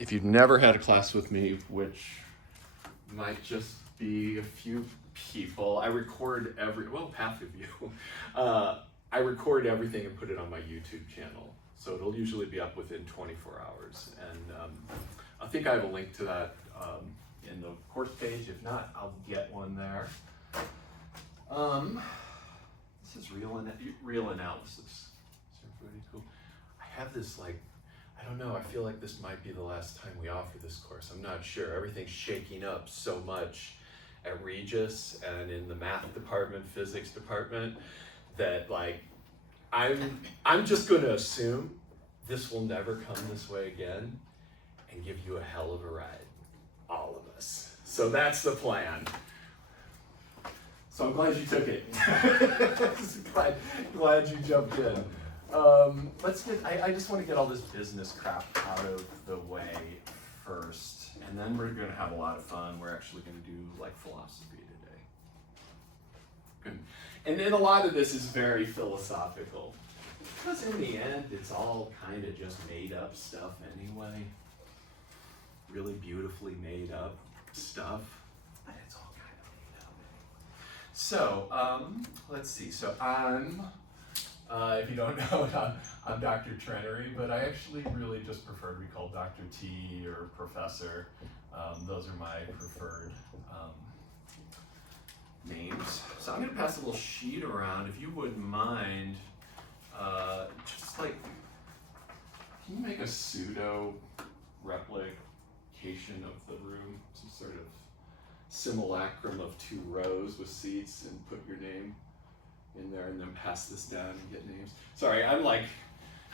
If you've never had a class with me, which might just be a few people, I record half of you. I record everything and put it on my YouTube channel. So it'll usually be up within 24 hours. And I think I have a link to that in the course page. If not, I'll get one there. This is real analysis. Is everybody cool? I have this I don't know, I feel like this might be the last time we offer this course. I'm not sure. Everything's shaking up so much at Regis and in the math department, physics department, that I'm just gonna assume this will never come this way again and give you a hell of a ride, all of us. So that's the plan. So I'm glad you took it. glad you jumped in. I just want to get all this business crap out of the way first, and then we're going to have a lot of fun. We're actually going to do philosophy today. Good. And then a lot of this is very philosophical, because in the end, it's all kind of just made up stuff anyway. Really beautifully made up stuff, but it's all kind of made up anyway. So, let's see. So if you don't know it, I'm Dr. Trenery, but I actually really just prefer to be called Dr. T or Professor. Those are my preferred names. So I'm going to pass a little sheet around, if you wouldn't mind. Can you make a pseudo replication of the room? Some sort of simulacrum of 2 rows with seats, and put your name in there, and then pass this down and get names. Sorry, I'm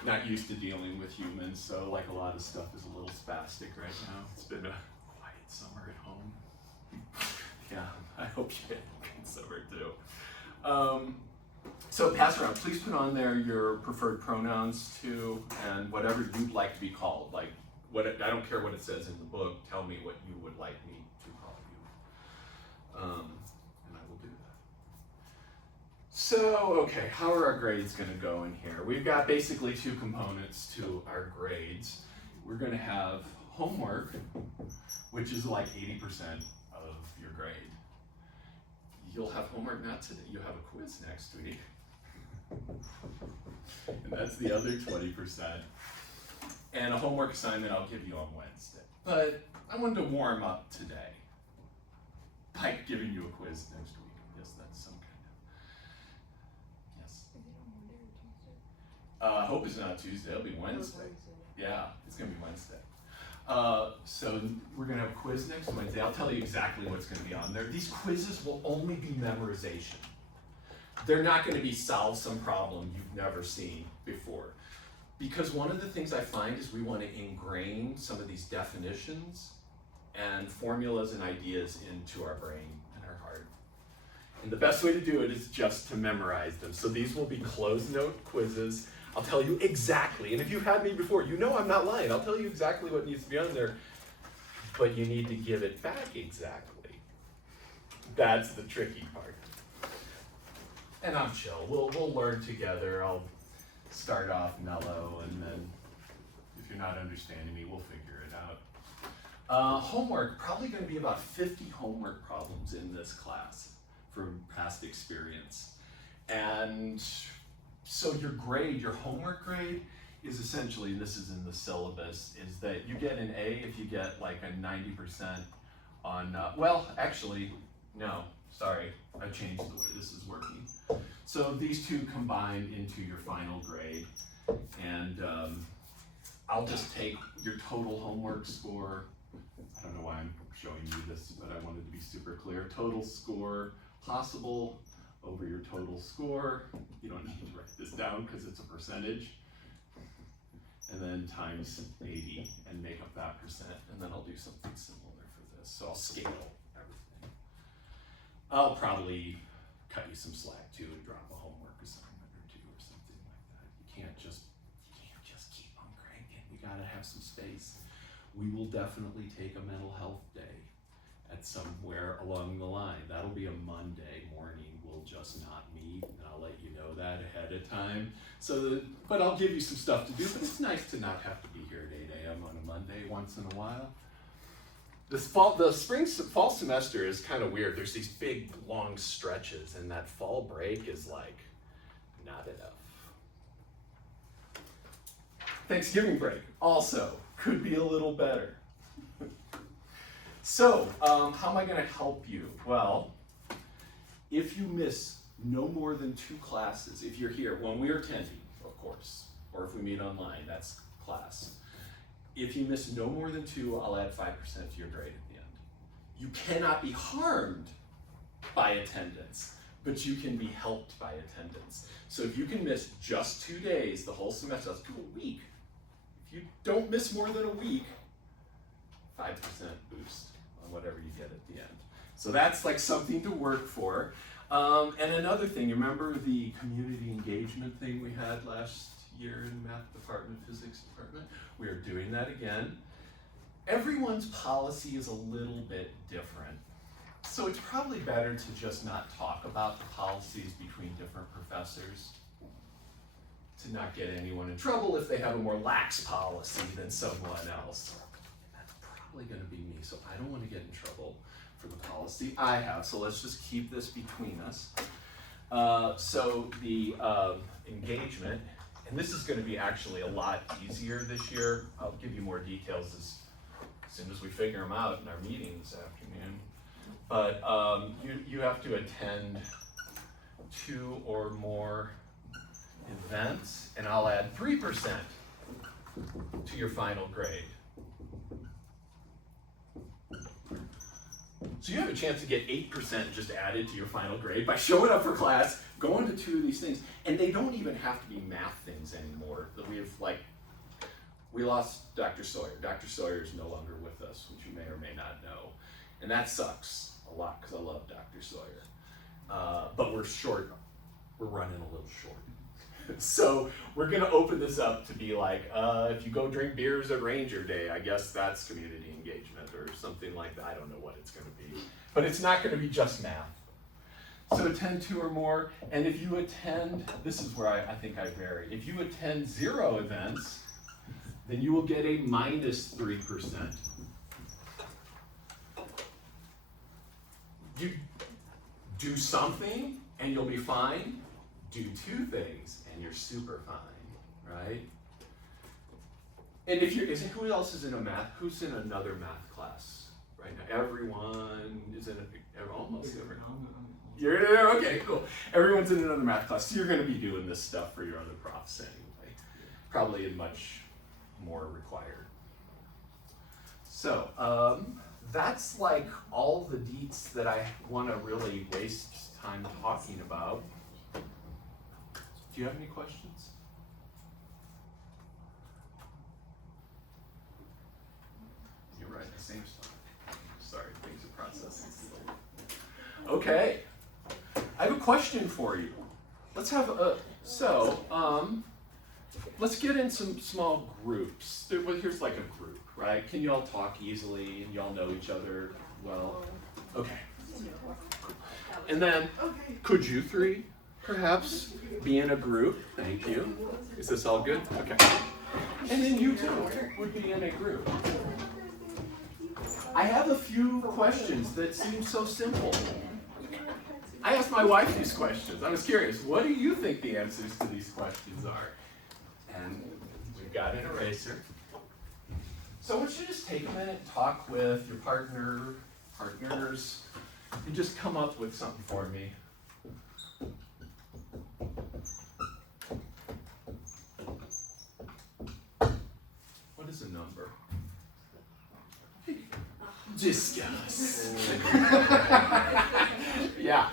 not used to dealing with humans, so a lot of stuff is a little spastic right now. It's been a quiet summer at home. Yeah, I hope you had a good summer too. So pass around. Please put on there your preferred pronouns too, and whatever you'd like to be called. I don't care what it says in the book. Tell me what you would like me to call you. And I will do that. So, okay, how are our grades going to go in here? We've got basically 2 components to our grades. We're going to have homework, which is 80% of your grade. You'll have homework not today. You have a quiz next week. And that's the other 20%. And a homework assignment I'll give you on Wednesday. But I wanted to warm up today by giving you a quiz next week. I guess that's some kind of... Yes? Is it on Monday or Tuesday? Hope it's not Tuesday. It'll be Wednesday. Yeah, it's going to be Wednesday. So we're going to have a quiz next Wednesday. I'll tell you exactly what's going to be on there. These quizzes will only be memorization. They're not going to be solve some problem you've never seen before. Because one of the things I find is we want to ingrain some of these definitions and formulas and ideas into our brain and our heart. And the best way to do it is just to memorize them. So these will be closed note quizzes. I'll tell you exactly, and if you've had me before, you know I'm not lying. I'll tell you exactly what needs to be on there, but you need to give it back exactly. That's the tricky part. And I'm chill. We'll learn together. I'll start off mellow, and then if you're not understanding me, we'll figure it out. Homework, probably going to be about 50 homework problems in this class from past experience. And so your grade, your homework grade, is essentially, and this is in the syllabus, is that you get an A if you get a 90% on, no, sorry, I changed the way this is working. So these 2 combined into your final grade, and I'll just take your total homework score. I don't know why I'm showing you this, but I wanted to be super clear. Total score possible over your total score. You don't need to write this down because it's a percentage. And then times 80 and make up that percent, and then I'll do something similar for this. So I'll scale everything. I'll probably cut you some slack too and drop a homework assignment or 2 or something like that. You can't just keep on cranking. We gotta have some space. We will definitely take a mental health day at somewhere along the line. That'll be a Monday morning. We'll just not meet, and I'll let you know that ahead of time. But I'll give you some stuff to do, but it's nice to not have to be here at 8 a.m. on a Monday once in a while. The fall semester is kind of weird. There's these big, long stretches, and that fall break is like, not enough. Thanksgiving break also could be a little better. So, how am I going to help you? Well, if you miss no more than 2 classes, if you're here, when we're attending, of course, or if we meet online, that's class. If you miss no more than 2, I'll add 5% to your grade at the end. You cannot be harmed by attendance, but you can be helped by attendance. So if you can miss just 2 days the whole semester, let's do a week. If you don't miss more than a week, 5% boost on whatever you get at the end. So that's like something to work for. And another thing, you remember the community engagement thing we had last year in the math department, physics department? We are doing that again. Everyone's policy is a little bit different. So it's probably better to just not talk about the policies between different professors, to not get anyone in trouble if they have a more lax policy than someone else. That's probably going to be me, so I don't want to get in trouble for the policy I have, so let's just keep this between us. So the engagement, and this is going to be actually a lot easier this year. I'll give you more details as soon as we figure them out in our meeting this afternoon. But you have to attend 2 or more events, and I'll add 3% to your final grade. So you have a chance to get 8% just added to your final grade by showing up for class, going to 2 of these things, and they don't even have to be math things anymore. We lost Dr. Sawyer. Dr. Sawyer is no longer with us, which you may or may not know, and that sucks a lot because I love Dr. Sawyer. But we're running a little short. So we're gonna open this up to be like, if you go drink beers at Ranger Day, I guess that's community engagement or something like that. I don't know what it's gonna be, but it's not gonna be just math. So attend 2 or more, and if you attend, this is where I think I vary. If you attend 0 events, then you will get a minus 3%. You do something and you'll be fine. Do 2 things and you're super fine, right? And if who else is in who's in another math class right now? Everyone is in almost everyone. You're okay, cool. Everyone's in another math class, so you're gonna be doing this stuff for your other profs anyway. Probably in much more required. So, that's like all the deets that I wanna really waste time talking about. Do you have any questions? You're right, the same stuff. Sorry, things are processing slowly. Okay, I have a question for you. Let's have let's get in some small groups. Here's like a group, right? Can you all talk easily and you all know each other well? Okay. And then, could you 3 perhaps be in a group? Thank you. Is this all good? Okay. And then you 2 would be in a group. I have a few questions that seem so simple. I asked my wife these questions. I was curious, what do you think the answers to these questions are? And we've got an eraser. So I want you to just take a minute, talk with your partners, and just come up with something for me. What is a number? Discuss. Yeah.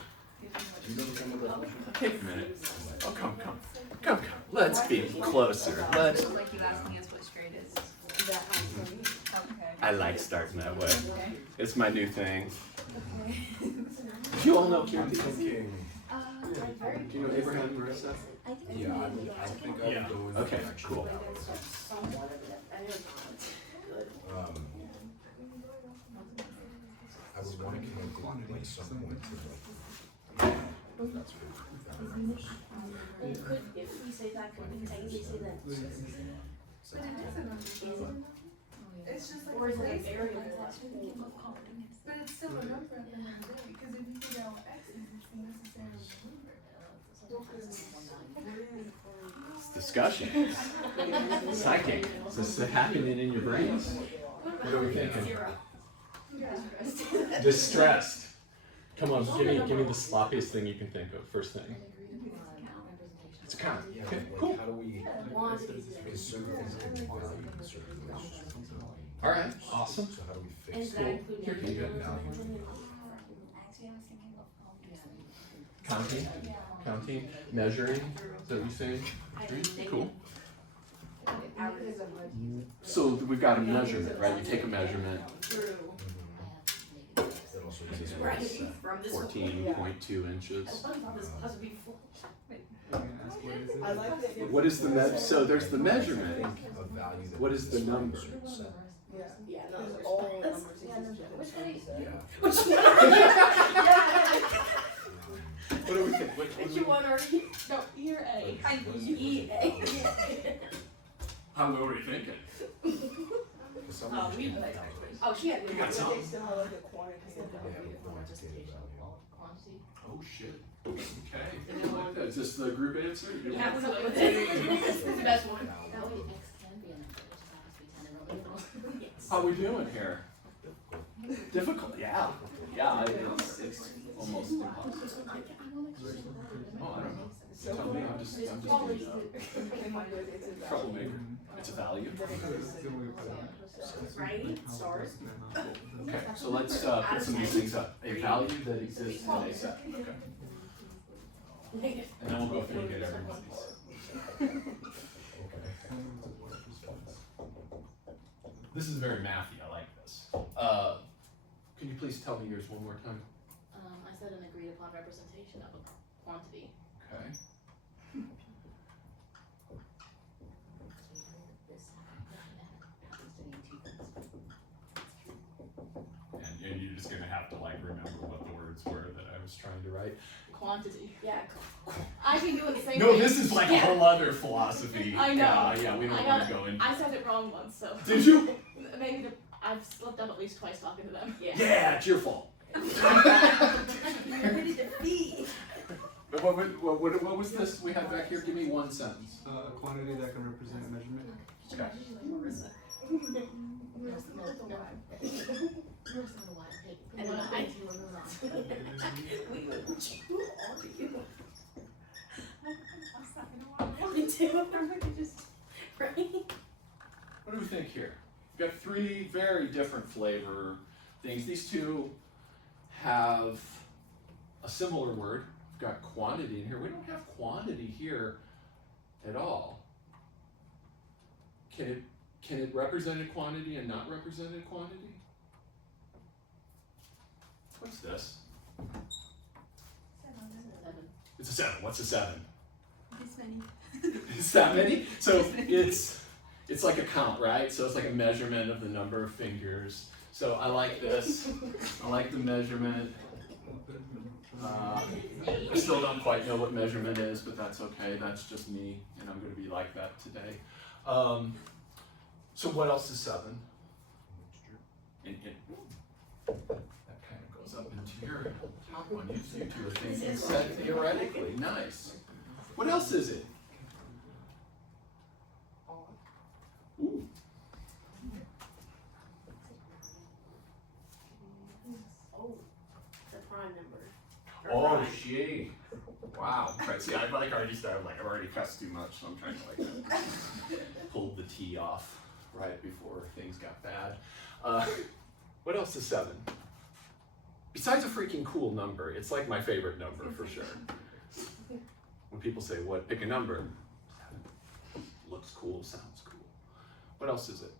Take a minute. Oh, come. Let's be closer. Like you asking us which grade is. Okay. I like starting that way. Okay. It's my new thing. Okay. You all know Kirti? Thinking, Do you know Abraham and Marissa? yeah, I think I would go with Okay, actually cool. that was, I was at some point to like, that's what Could, if we say that, could we technically say that? But it is a number. It's just like Or is it a place. variable? But it's still a number at the end of the day, because if you figure out what X is, it's necessarily a number. It's discussion. Psychic. Is this happening in your brains? What are we thinking? Zero. Distressed. Come on, give me the sloppiest thing you can think of. First thing. It's a count. yeah, Okay, like cool. how do we, because certain things can be valued in certain relationships. All right, awesome. So how do we And fix that it? include Here, can you get Counting, measuring. Is that what you're saying? Cool. So we've got a measurement, right? You take a measurement. That also exists with Right, set. from this. 14.2 inches. I thought this puzzle be full. What is the so there's the measurement. A value that What is the exists for a number? certain set. Yeah, no, There's all numbers. Which one? Yeah. Which one? What do we think? Which one are you? No, ear A. What is it? E A. How what were we thinking? Because some Oh, of we these play. values, Oh, she had. You got some. they have a quantitative value. Oh shit. Okay. I like that. Is this the group answer? Yeah, we go with it. This is the best one. How we doing here? Difficult, yeah. Yeah, it's almost impossible. Oh, I don't know. Tell me, I'm just being troublemaker. It's a value. Right? Stars. Okay, so let's put some of these things up. A value that exists in a set. Okay. And then we'll go through and get everybody's. This is very mathy, I like this. Can you please tell me yours one more time? I said an agreed upon representation of a quantity. Okay. And you're just gonna have to like remember what the words were that I was trying to write. Quantity. Yeah. I've been doing the same No, thing. this is like a whole other philosophy. I know. Yeah, we don't I want got to go in. I said it wrong once, so. Did you? Maybe I've slipped up at least twice talking to them. Yeah. Yeah, it's your fault. But what was this we had back here? Give me one sentence. A quantity that can represent a measurement. Okay. And then I. Me too. Right? What do we think here? We've got three very different flavor things. These two have a similar word. We've got quantity in here. We don't have quantity here at all. Can it represent a quantity and not represent a quantity? What's this? It's a 7. What's a 7? This many. It's that many? So it's like a count, right? So it's like a measurement of the number of fingers. So I like this. I like the measurement. I still don't quite know what measurement is, but that's okay. That's just me, and I'm going to be like that today. So what else is 7? That kind of goes up into your top one. You two are thinking set theoretically. Nice. What else is it? Ooh. Oh, the prime number. Or Oh, prime. gee. Wow. Right, see, I've like already started, like, I've already cussed too much, so I'm trying to, like, pull the T off right before things got bad. What else is 7? Besides a freaking cool number, it's like my favorite number for sure. When people say, what, pick a number. 7. Looks cool, sounds cool. What else is it?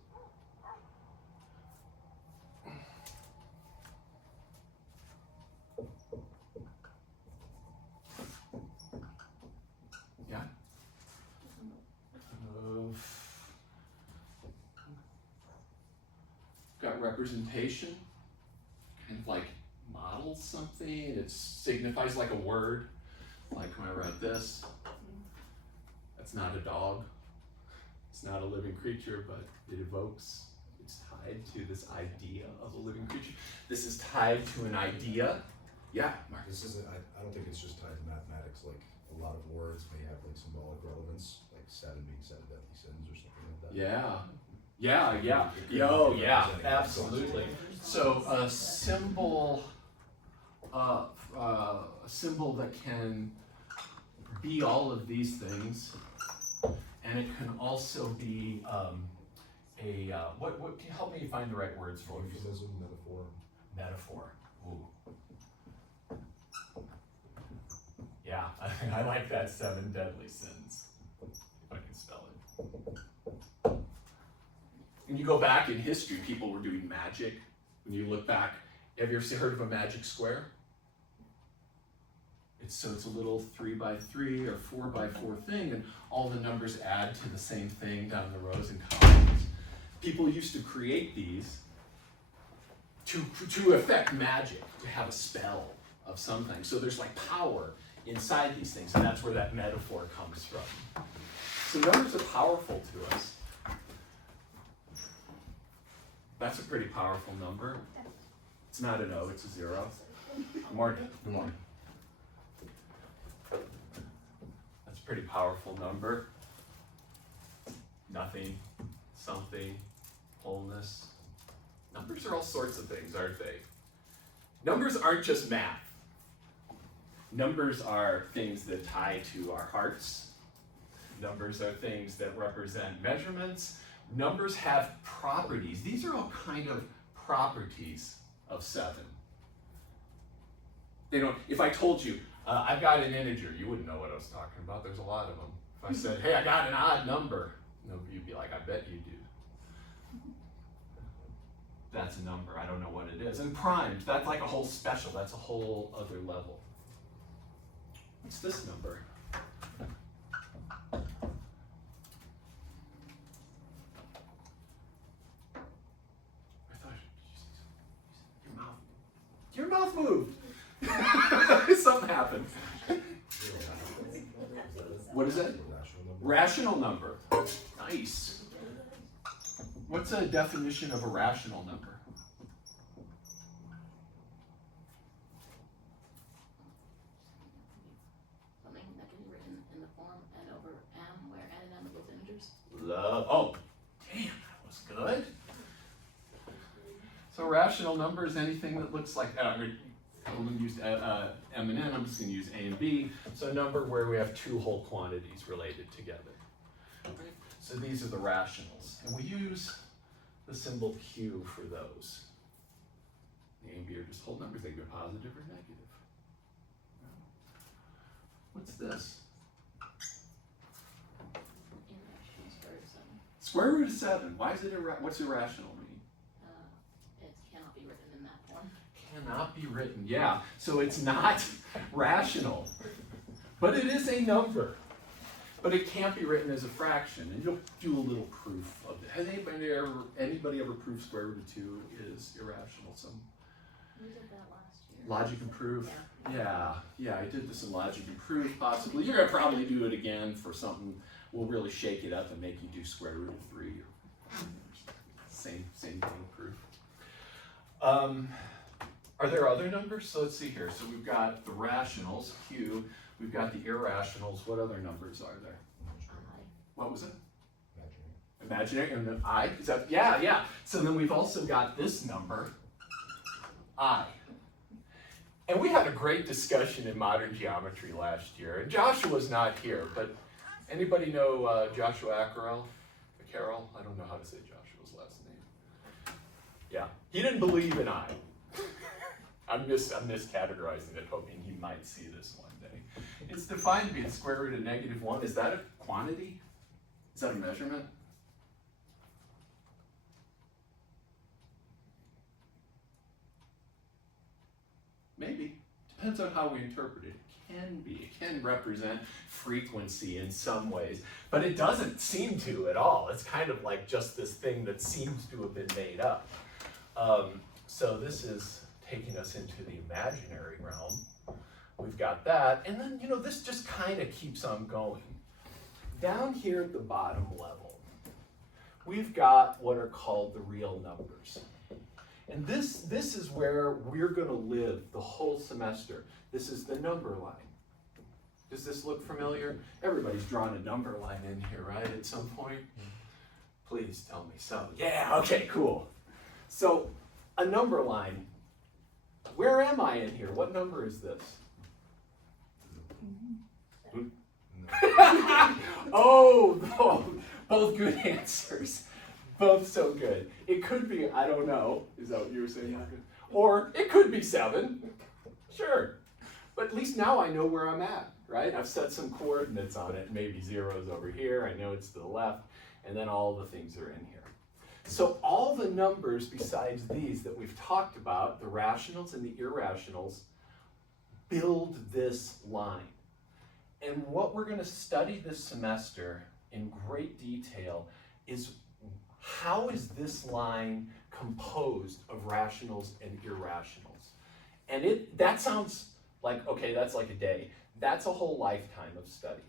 Yeah? Got representation, kind of like models something. It signifies like a word. Like when I write this, that's not a dog. It's not a living creature, but it evokes, it's tied to this idea of a living creature. This is tied to an idea. Yeah, Mark. This isn't, I don't think it's just tied to mathematics, like a lot of words may have like symbolic relevance, like 7 being 7 deadly sins or something like that. Yeah. Yeah. It could Yo, be yeah, representing absolutely. So a symbol that can be all of these things, and it can also be what can you help me find the right words for? Euphemism, metaphor. Metaphor. Ooh. Yeah, I like that 7 deadly sins. If I can spell it. When you go back in history, people were doing magic. When you look back, have you ever heard of a magic square? It's a little 3x3 or 4x4 thing, and all the numbers add to the same thing down the rows and columns. People used to create these to affect magic, to have a spell of something. So there's like power inside these things, and that's where that metaphor comes from. So numbers are powerful to us. That's a pretty powerful number. It's not an O, it's a 0. Morning. Good morning. That's a pretty powerful number. Nothing, something, wholeness. Numbers are all sorts of things, aren't they? Numbers aren't just math. Numbers are things that tie to our hearts. Numbers are things that represent measurements. Numbers have properties. These are all kind of properties of 7. If I told you, I've got an integer, you wouldn't know what I was talking about. There's a lot of them. If I said, hey, I got an odd number, you'd be like, I bet you do. That's a number, I don't know what it is. And primed, that's like a whole special, that's a whole other level. What's this number? Your mouth moved. Something happened. What is that? Rational number. Nice. What's a definition of a rational number? Something that can be written in the form n over m, where n and m are both integers. Oh, damn, that was good. So rational number is anything that looks like, I'm going to use m and n, I'm just going to use a and b. So a number where we have 2 whole quantities related together. So these are the rationals. And we use the symbol Q for those. A and b are just whole numbers, they can be positive or negative. What's this? Irrational square root of 7. Square root of 7. Why is it what's irrational mean? It cannot be written in that form. Cannot be written, yeah. So it's not rational, but it is a number. But it can't be written as a fraction, and you'll do a little proof of it. Has anybody ever proved square root of 2 is irrational? We did that last year. Logic and proof? Yeah, I did this in logic and proof, possibly. You're gonna probably do it again for something. We'll really shake it up and make you do square root of 3. Same thing, proof. Are there other numbers? So let's see here. So we've got the rationals, Q. We've got the irrationals. What other numbers are there? What was it? Imaginary. And then I? Is that, yeah. So then we've also got this number, I. And we had a great discussion in modern geometry last year. And Joshua's not here, but anybody know Joshua Carroll? I don't know how to say Joshua's last name. Yeah, he didn't believe in I. I'm miscategorizing it, hoping he might see this one day. It's defined to be the square root of -1. Is that a quantity? Is that a measurement? Maybe. Depends on how we interpret it. It can be. It can represent frequency in some ways, but it doesn't seem to at all. It's kind of like just this thing that seems to have been made up. So this is taking us into the imaginary realm. We've got that, and then, you know, this just kind of keeps on going. Down here at the bottom level, we've got what are called the real numbers. And this is where we're going to live the whole semester. This is the number line. Does this look familiar? Everybody's drawn a number line in here, right, at some point? Please tell me so. Yeah, okay, cool. So, a number line. Where am I in here? What number is this? Oh, both good answers. Both so good. It could be, I don't know. Is that what you were saying, Marcus? Or it could be 7. Sure. But at least now I know where I'm at, right? I've set some coordinates on it. Maybe 0's over here. I know it's to the left. And then all the things are in here. So all the numbers besides these that we've talked about, the rationals and the irrationals, build this line. And what we're going to study this semester in great detail is how is this line composed of rationals and irrationals? And that sounds like, okay, that's like a day. That's a whole lifetime of study.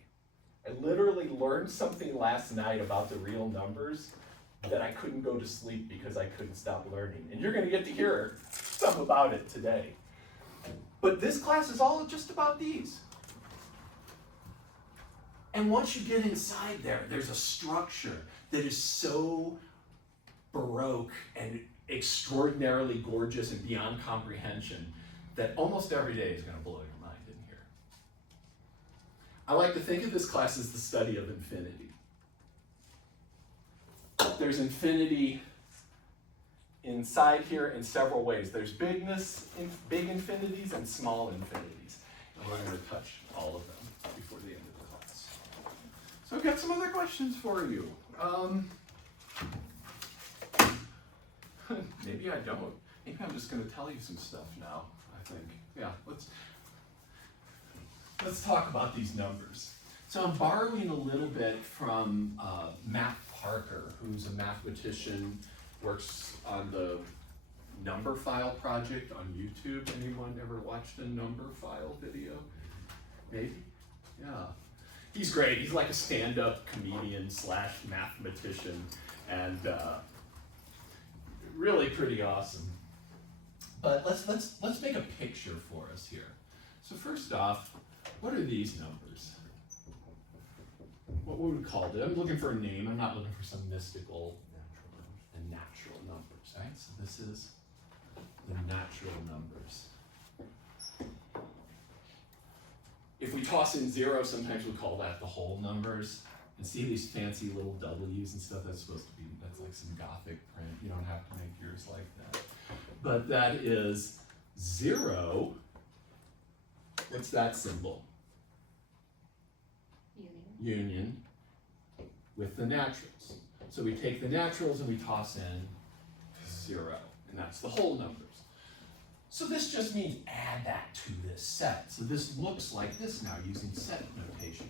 I literally learned something last night about the real numbers that I couldn't go to sleep because I couldn't stop learning. And you're going to get to hear some about it today. But this class is all just about these. And once you get inside there, there's a structure that is so baroque and extraordinarily gorgeous and beyond comprehension that almost every day is going to blow your mind in here. I like to think of this class as the study of infinity. There's infinity inside here in several ways. There's big infinities and small infinities. And we're going to touch all of them before the end of the class. So I've got some other questions for you. Maybe I don't. Maybe I'm just going to tell you some stuff now, I think. Yeah, let's talk about these numbers. So I'm borrowing a little bit from Matt Parker, who's a mathematician, works on the number file project on YouTube. Anyone ever watched a number file video? Maybe? Yeah. He's great. He's like a stand-up comedian / mathematician, and really pretty awesome. But let's make a picture for us here. So first off, what are these numbers? What would we call it? I'm looking for a name. I'm not looking for some mystical and natural numbers, right? So this is the natural numbers. If we toss in 0, sometimes we call that the whole numbers. And see these fancy little W's and stuff? That's supposed to be, that's like some Gothic print. You don't have to make yours like that. But that is 0. What's that symbol? Union with the naturals. So we take the naturals and we toss in 0, and that's the whole numbers. So this just means add that to this set. So this looks like this now using set notation.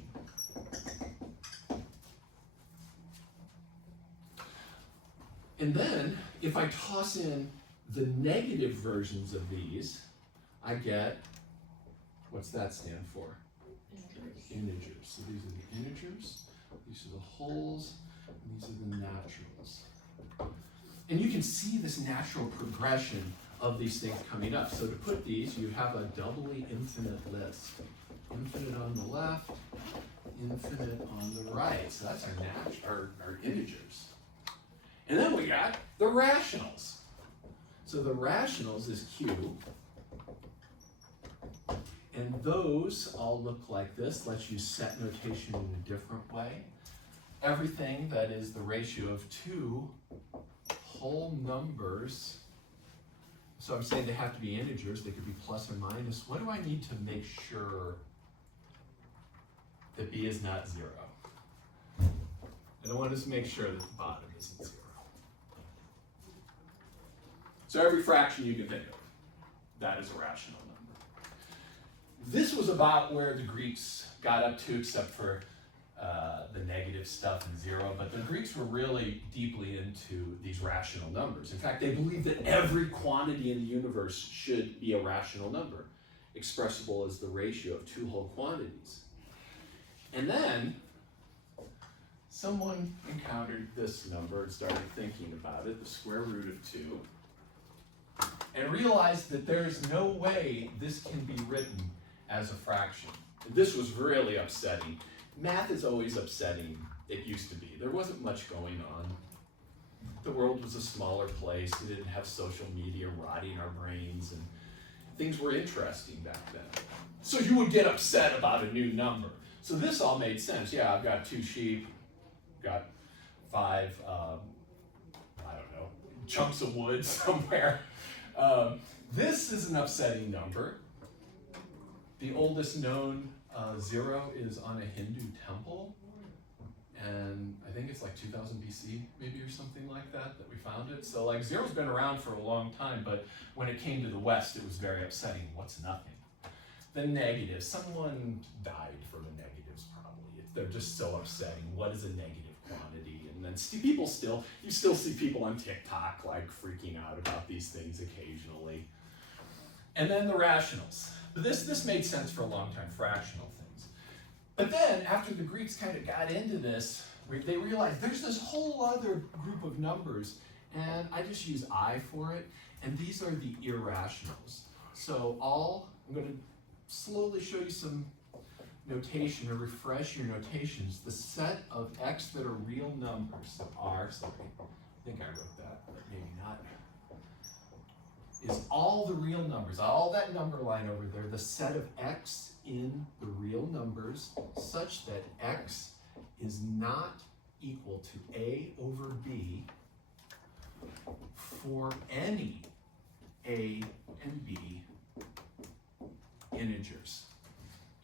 And then if I toss in the negative versions of these, I get, what's that stand for? Integers. So these are the integers, these are the wholes, and these are the naturals. And you can see this natural progression of these things coming up. So to put these, you have a doubly infinite list. Infinite on the left, infinite on the right. So that's our integers. And then we got the rationals. So the rationals is Q. And those all look like this. Let's use set notation in a different way. Everything that is the ratio of 2 whole numbers. So I'm saying they have to be integers. They could be plus or minus. What do I need to make sure that B is not 0? And I want to make sure that the bottom isn't 0. So every fraction you can think of, that is a rational number. This was about where the Greeks got up to, except for the negative stuff and zero, but the Greeks were really deeply into these rational numbers. In fact, they believed that every quantity in the universe should be a rational number, expressible as the ratio of two whole quantities. And then someone encountered this number and started thinking about it, the square root of 2, and realized that there's no way this can be written as a fraction. This was really upsetting. Math is always upsetting. It used to be. There wasn't much going on. The world was a smaller place. We didn't have social media rotting our brains, and things were interesting back then. So you would get upset about a new number. So this all made sense. Yeah, I've got 2 sheep, got 5, I don't know, chunks of wood somewhere. This is an upsetting number. The oldest known 0 is on a Hindu temple, and I think it's like 2000 BC, maybe, or something like that we found it. So like 0's been around for a long time, but when it came to the West, it was very upsetting. What's nothing? The negatives, someone died for the negatives probably. They're just so upsetting. What is a negative quantity? And then you still see people on TikTok like freaking out about these things occasionally. And then the rationals. But this made sense for a long time, fractional things. But then, after the Greeks kind of got into this, they realized there's this whole other group of numbers, and I just use I for it, and these are the irrationals. So I'm going to slowly show you some notation, or refresh your notations. The set of x that are real numbers are, sorry, I think I wrote that, but maybe not, is all the real numbers, all that number line over there, the set of x in the real numbers such that x is not equal to a over b for any a and b integers.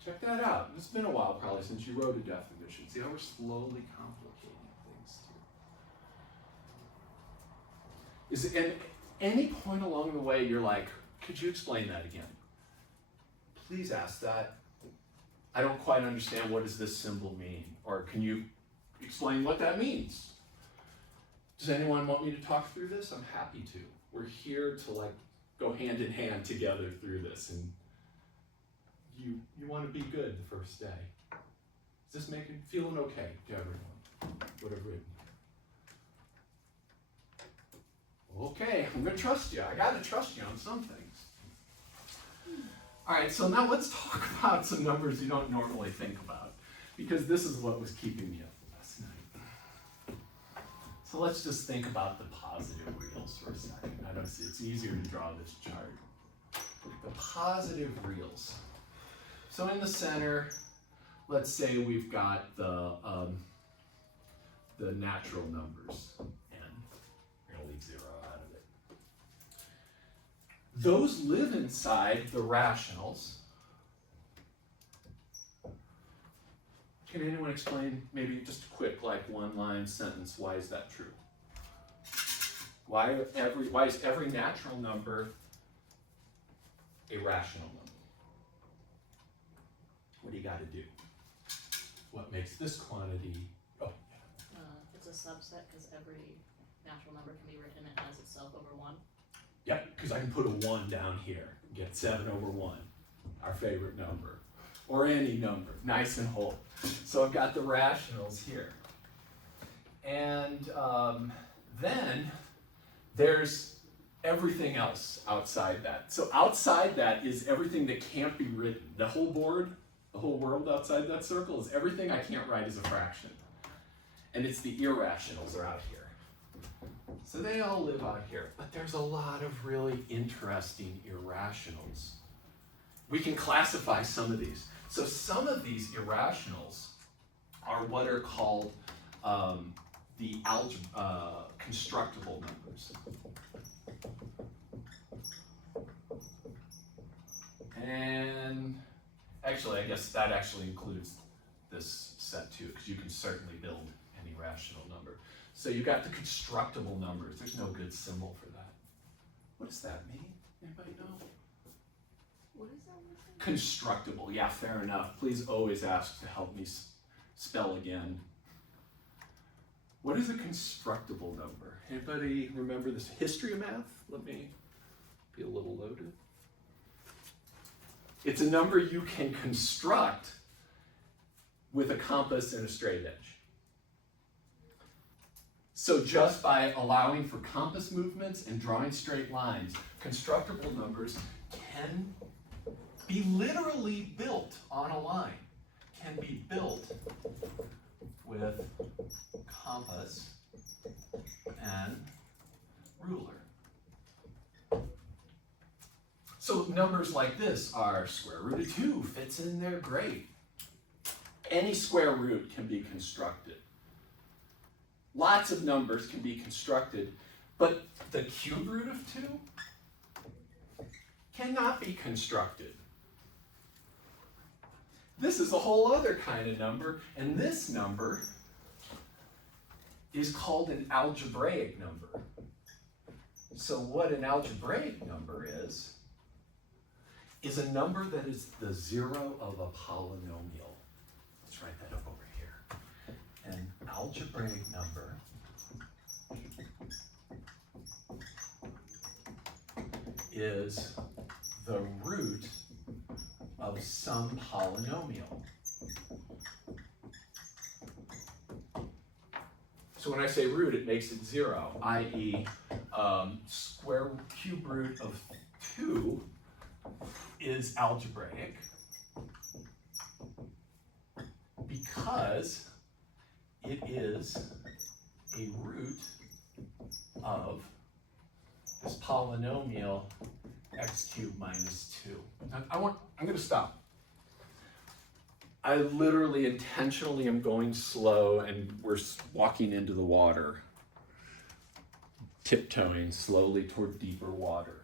Check that out. It's been a while probably since you wrote a definition. See how we're slowly complicating things too. Is it, and any point along the way you're like, could you explain that again? Please ask that. I don't quite understand, what does this symbol mean? Or can you explain what that means? Does anyone want me to talk through this? I'm happy to. We're here to like go hand in hand together through this, and you want to be good the first day. Is this feeling okay to everyone? What I've written. Okay, I'm gonna trust you. I gotta trust you on some things. All right, so now let's talk about some numbers you don't normally think about, because this is what was keeping me up last night. So let's just think about the positive reals for a second. I don't see, it's easier to draw this chart. The positive reals. So in the center, let's say we've got the natural numbers, n. We're gonna leave 0 out of it. Those live inside the rationals. Can anyone explain, maybe just a quick, like, one-line sentence, why is that true? Why is every natural number a rational number? What do you got to do? What makes this quantity? Oh, It's a subset because every natural number can be written as itself over 1. yep, because I can put a 1 down here, get 7 over 1, our favorite number, or any number, nice and whole. So I've got the rationals here. And then there's everything else outside that. So outside that is everything that can't be written. The whole board, the whole world outside that circle is everything I can't write as a fraction. And it's the irrationals are out here. So they all live out here, but there's a lot of really interesting irrationals. We can classify some of these. So some of these irrationals are what are called the constructible numbers. And actually, I guess that actually includes this set too, because you can certainly build any rational number. So you've got the constructible numbers. There's no good symbol for that. What does that mean? Anybody know? What is that word? Constructible. Yeah, fair enough. Please always ask to help me spell again. What is a constructible number? Anybody remember this history of math? Let me be a little loaded. It's a number you can construct with a compass and a straight edge. So just by allowing for compass movements and drawing straight lines, constructible numbers can be literally built on a line, can be built with compass and ruler. So numbers like this are square root of 2 fits in there great. Any square root can be constructed. Lots of numbers can be constructed, but the cube root of 2 cannot be constructed. This is a whole other kind of number, and this number is called an algebraic number. So what an algebraic number is a number that is the zero of a polynomial. Let's write that up over here. An algebraic number is the root of some polynomial. So when I say root, it makes it 0, i.e. Cube root of 2 is algebraic because it is a root of this polynomial x cubed minus 2. I'm going to stop. I literally intentionally am going slow, and we're walking into the water, tiptoeing slowly toward deeper water.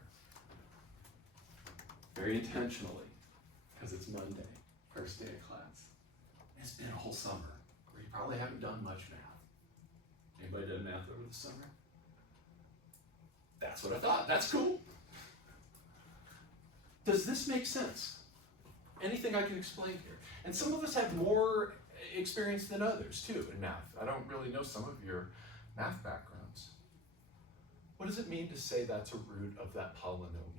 Very intentionally, because it's Monday, first day of class. It's been a whole summer where you probably haven't done much math. Anybody done math over the summer? That's what I thought. That's cool. Does this make sense? Anything I can explain here? And some of us have more experience than others too in math. I don't really know some of your math backgrounds. What does it mean to say that's a root of that polynomial?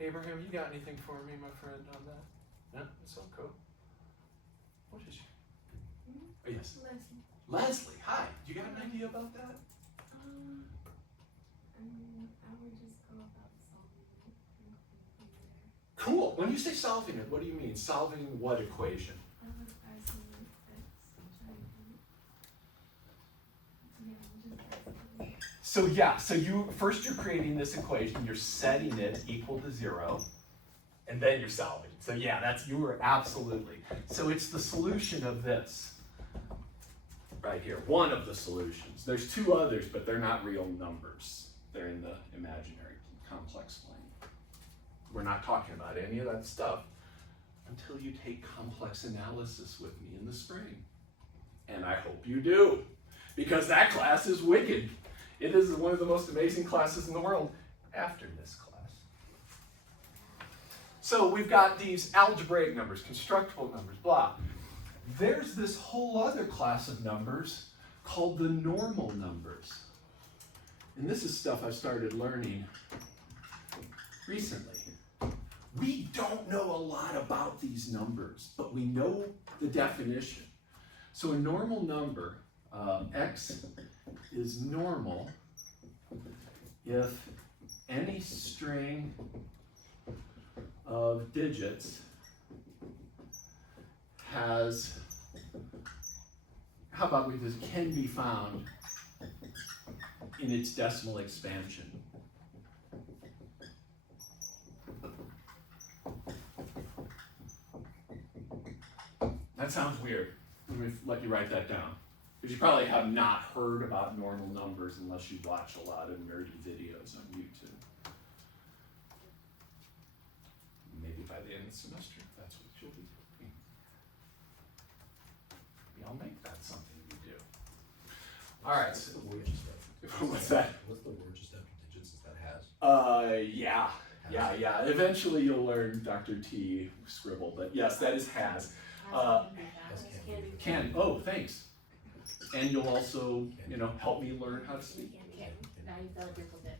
Abraham, you got anything for me, my friend, on that? No? It's all cool. What is your? Oh, yes. Leslie, hi. You got an idea about that? I would just go about solving it and from there. Cool. When you say solving it, what do you mean? Solving what equation? I would isolate X, So yeah, so you're creating this equation, you're setting it equal to 0, and then you're solving. So yeah, you were absolutely. So it's the solution of this right here, one of the solutions. There's 2 others, but they're not real numbers. They're in the imaginary complex plane. We're not talking about any of that stuff until you take complex analysis with me in the spring. And I hope you do, because that class is wicked. It is one of the most amazing classes in the world after this class. So we've got these algebraic numbers, constructible numbers, blah. There's this whole other class of numbers called the normal numbers. And this is stuff I started learning recently. We don't know a lot about these numbers, but we know the definition. So a normal number, x is normal if any string of digits has, how about we just can be found in its decimal expansion. That sounds weird. Let me let you write that down. Because you probably have not heard about normal numbers unless you watch a lot of nerdy videos on YouTube. Maybe by the end of the semester, that's what you'll be doing. Maybe I'll make that something you do. All right. So, what's that? What's the word just after digits? Is that has? Yeah. Eventually you'll learn Dr. T scribble, but yes, that is has. Can be found. Can. Oh, thanks. And you'll also, you know, help me learn how to speak. Okay, now you feel like you're flippant.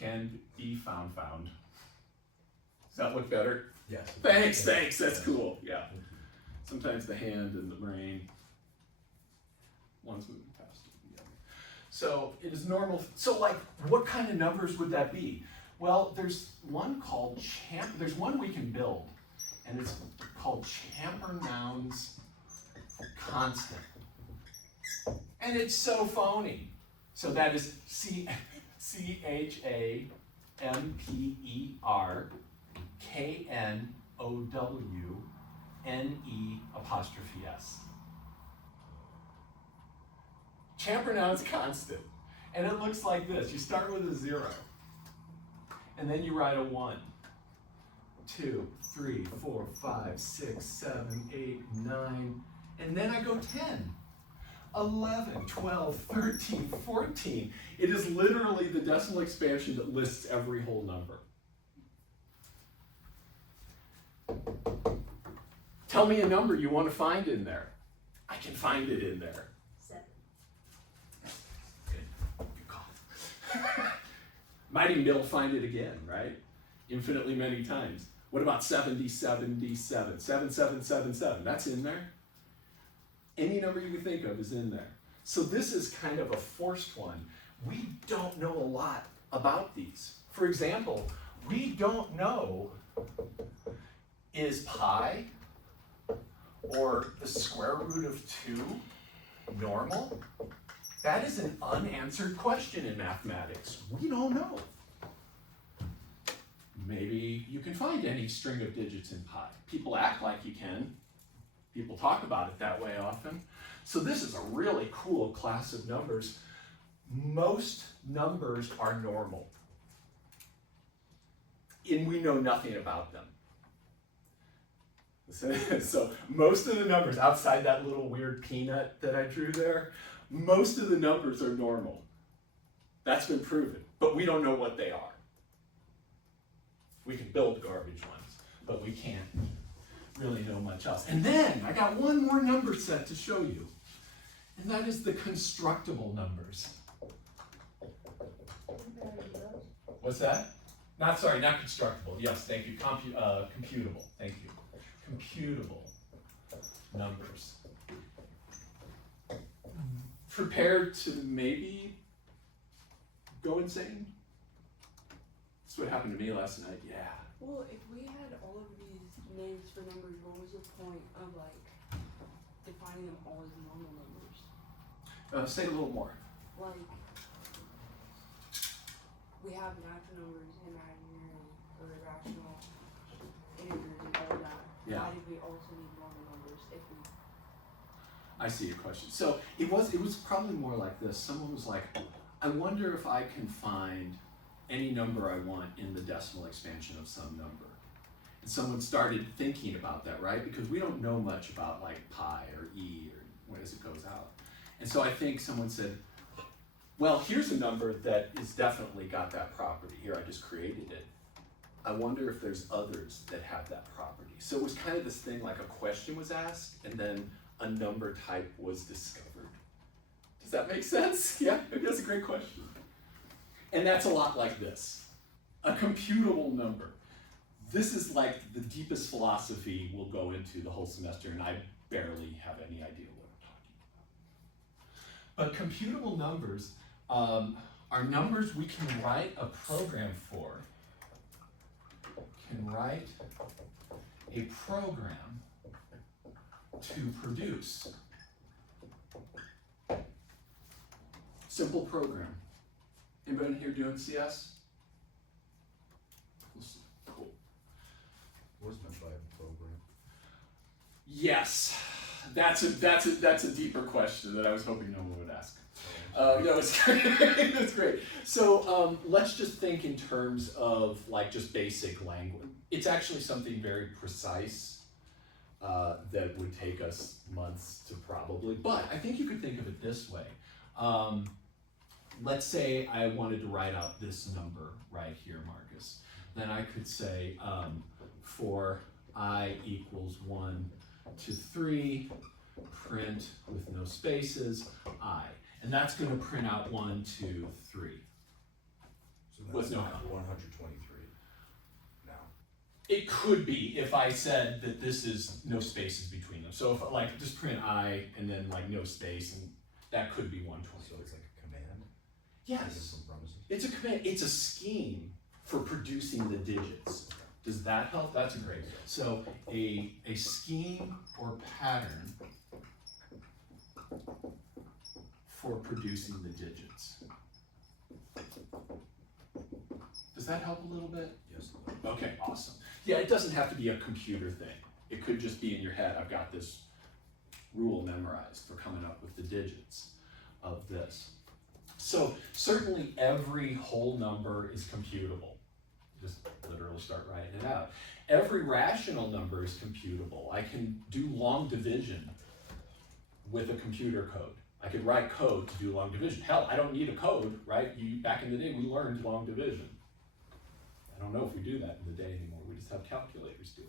Can be found. Does that look better? Yes. Thanks, that's cool, yeah. Sometimes the hand and the brain, one's moving faster than the other. So it is normal, so like, what kind of numbers would that be? Well, there's one we can build, and it's called Champernowne's constant. And it's so phony. So that is CHAMPERNOWNE''S. Champernowne's constant. And it looks like this. You start with a 0. And then you write a 1. 2, 3, 4, 5, 6, 7, 8, 9. And then I go 10. 11, 12, 13, 14. It is literally the decimal expansion that lists every whole number. Tell me a number you want to find in there. I can find it in there. 7. Good call. Mighty Mill find it again, right? Infinitely many times. What about 70, 77? 7777, that's in there. Any number you can think of is in there. So this is kind of a forced one. We don't know a lot about these. For example, we don't know, is pi or the square root of 2 normal? That is an unanswered question in mathematics. We don't know. Maybe you can find any string of digits in pi. People act like you can. People talk about it that way often. So this is a really cool class of numbers. Most numbers are normal. And we know nothing about them. So most of the numbers, outside that little weird peanut that I drew there, most of the numbers are normal. That's been proven, but we don't know what they are. We can build garbage ones, but we can't really know much else. And then I got one more number set to show you, and that is the constructible numbers. What's that? Not constructible. Yes, thank you. Computable. Thank you. Computable numbers. Prepared to maybe go insane? That's what happened to me last night. Yeah. Well, if we had all of these names for numbers, what was the point of like defining them all as normal numbers? Say a little more. Like, we have natural numbers, imaginary, or irrational, integers, and all that. Yeah. Why did we also need normal numbers if we? I see your question. So it was probably more like this. Someone was like, I wonder if I can find any number I want in the decimal expansion of some number. And someone started thinking about that, right? Because we don't know much about like pi or e or when as it goes out. And so I think someone said, well, here's a number that is definitely got that property. Here, I just created it. I wonder if there's others that have that property. So it was kind of this thing like a question was asked and then a number type was discovered. Does that make sense? Yeah, that's a great question. And that's a lot like this. A computable number. This is like the deepest philosophy we'll go into the whole semester, and I barely have any idea what I'm talking about. But computable numbers are numbers we can write a program for. Can write a program to produce. Simple program. Anybody here doing CS? Cool. What is meant by a program? Yes, that's a deeper question that I was hoping no one would ask. No, it's great. It's great. So let's just think in terms of like just basic language. It's actually something very precise that would take us months to probably, but I think you could think of it this way. Let's say I wanted to write out this number right here, Marcus. Then I could say for I equals 1, to 3, print with no spaces, I. And that's gonna print out 1, 2, 3. So With that's no not comma. 123 now. It could be if I said that this is no spaces between them. So if like just print I and then like no space, and that could be 123. So it's like a command? Taken Yes, from promises? it's a command, it's a scheme for producing the digits. Does that help? That's great. So a scheme or pattern for producing the digits. Does that help a little bit? Yes. Okay, awesome. Yeah, it doesn't have to be a computer thing. It could just be in your head. I've got this rule memorized for coming up with the digits of this. So certainly every whole number is computable. Just literally start writing it out. Every rational number is computable. I can do long division with a computer code. I could write code to do long division. Hell, I don't need a code, right? Back in the day, we learned long division. I don't know if we do that in the day anymore. We just have calculators do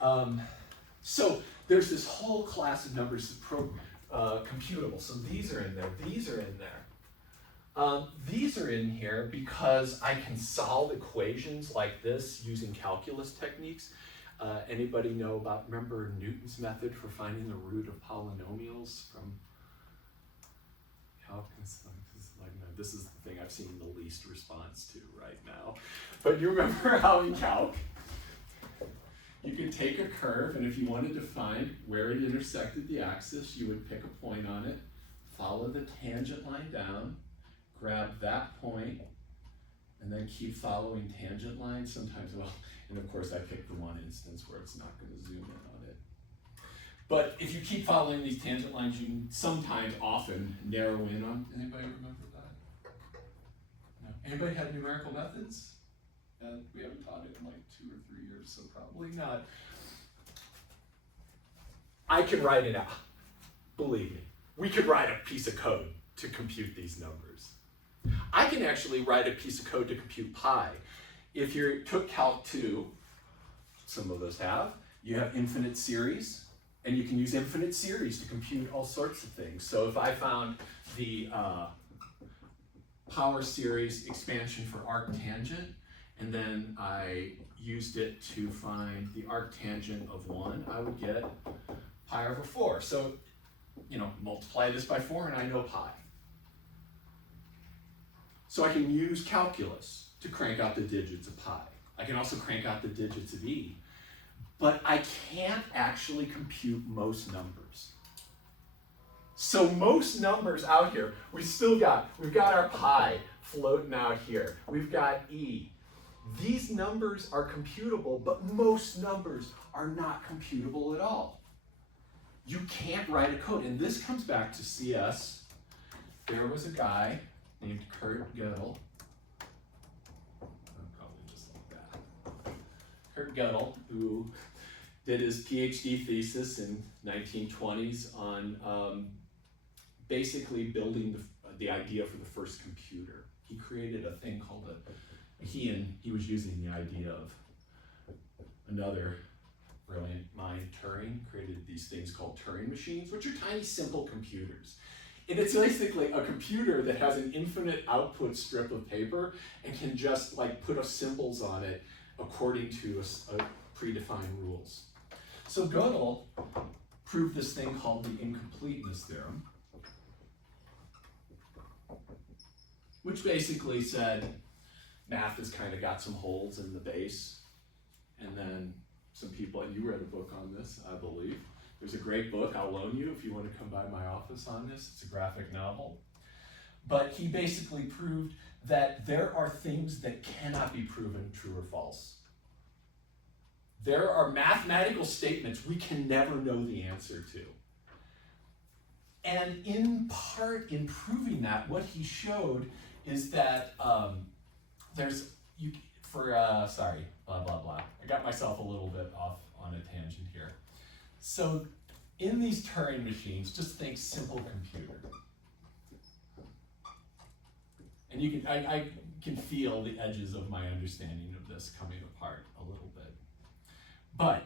it. So there's this whole class of numbers that computable. So these are in there. These are in there. These are in here because I can solve equations like this using calculus techniques. Anybody know about, remember Newton's method for finding the root of polynomials from calculus? Like, no, this is the thing I've seen the least response to right now. But you remember how in calc, you could take a curve, and if you wanted to find where it intersected the axis, you would pick a point on it, follow the tangent line down, grab that point, and then keep following tangent lines. Sometimes, well, and of course I picked the one instance where it's not going to zoom in on it. But if you keep following these tangent lines, you can sometimes, often, narrow in on, anybody remember that? No. Anybody had numerical methods? We haven't taught it in like 2 or 3 years, so probably not. I can write it out, believe me. We could write a piece of code to compute these numbers. I can actually write a piece of code to compute pi. If you took Calc 2, some of us have, you have infinite series, and you can use infinite series to compute all sorts of things. So if I found the power series expansion for arctangent, and then I used it to find the arctangent of 1, I would get pi over 4. So, multiply this by 4 and I know pi. So I can use calculus to crank out the digits of pi. I can also crank out the digits of e. But I can't actually compute most numbers. So most numbers out here, we've got our pi floating out here. We've got e. These numbers are computable, but most numbers are not computable at all. You can't write a code, and this comes back to CS. There was a guy named Kurt Gödel. Probably just like that. Kurt Gödel, who did his PhD thesis in 1920s on basically building the idea for the first computer. He created a thing called he was using the idea of another brilliant mind, Turing, created these things called Turing machines, which are tiny, simple computers. And it's basically a computer that has an infinite output strip of paper and can just put symbols on it according to a predefined rules. So Gödel proved this thing called the incompleteness theorem, which basically said math has kind of got some holes in the base, and then some people, and you read a book on this, I believe. There's a great book, I'll loan you if you want to come by my office on this. It's a graphic novel. But he basically proved that there are things that cannot be proven true or false. There are mathematical statements we can never know the answer to. And in part, in proving that, what he showed is that blah, blah, blah. I got myself a little bit off on a tangent here. So in these Turing machines, just think simple computer. And I can feel the edges of my understanding of this coming apart a little bit. But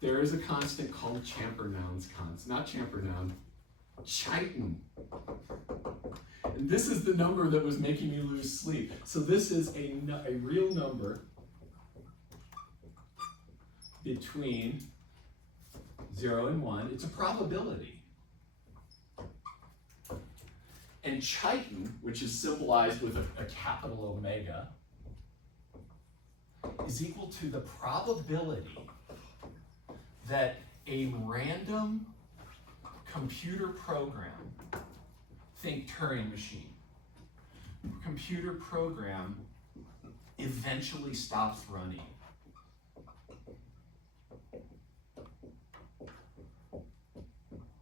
there is a constant called Champernoun's constant, not Champernoun, Chaitin. And this is the number that was making me lose sleep. So this is a real number between 0 and 1. It's a probability. And Chaitin, which is symbolized with a capital omega, is equal to the probability that a random computer program, think Turing machine, computer program eventually stops running.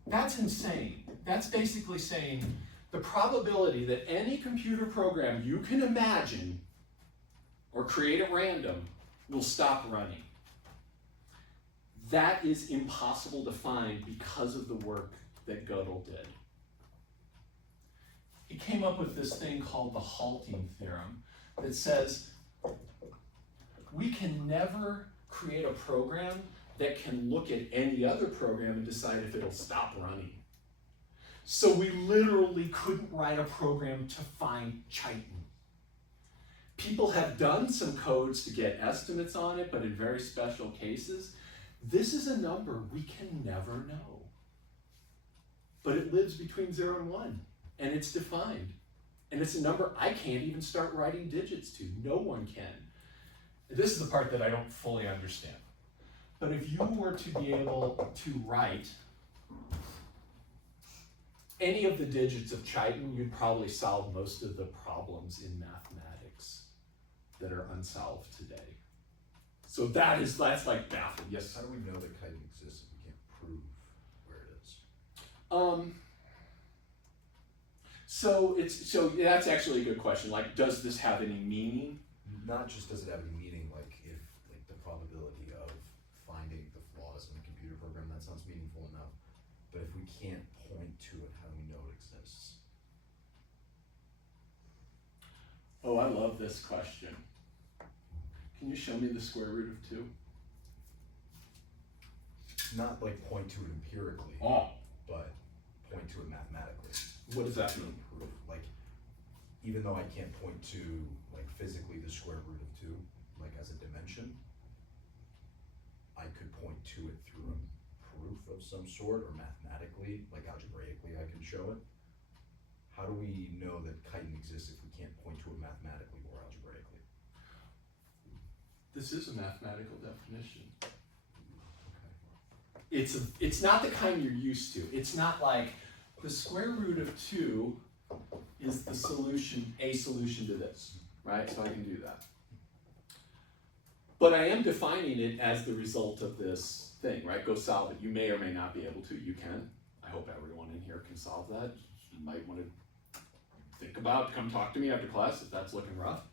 That's insane. That's basically saying the probability that any computer program you can imagine or create at random will stop running. That is impossible to find because of the work that Gödel did. He came up with this thing called the halting theorem that says we can never create a program that can look at any other program and decide if it'll stop running. So we literally couldn't write a program to find Chaitin. People have done some codes to get estimates on it, but in very special cases, this is a number we can never know. But it lives between 0 and 1, and it's defined. And it's a number I can't even start writing digits to. No one can. This is the part that I don't fully understand. But if you were to be able to write any of the digits of Chaitin, you'd probably solve most of the problems in mathematics that are unsolved today. So that's like baffling. Yes? How do we know that Chaitin exists if we can't prove where it is? So that's actually a good question. Like, does this have any meaning? Not just does it have any meaning, like if like the probability of finding the flaws in a computer program, that sounds meaningful enough. But if we can't point to it, how do we know it exists? Oh, I love this question. Can you show me the square root of 2? Not like point to it empirically, Oh, but point to it mathematically. what does that mean? Proof. Like, even though I can't point to like physically the square root of 2, like as a dimension, I could point to it through a proof of some sort, or mathematically, like algebraically I can show it. How do we know that Chaitin exists if we can't point to it mathematically or algebraically? This is a mathematical definition. Okay. It's not the kind you're used to. It's not like the square root of 2 is the solution, a solution to this, right? So I can do that. But I am defining it as the result of this thing, right? Go solve it. You may or may not be able to. You can. I hope everyone in here can solve that. You might want to think about, come talk to me after class if that's looking rough.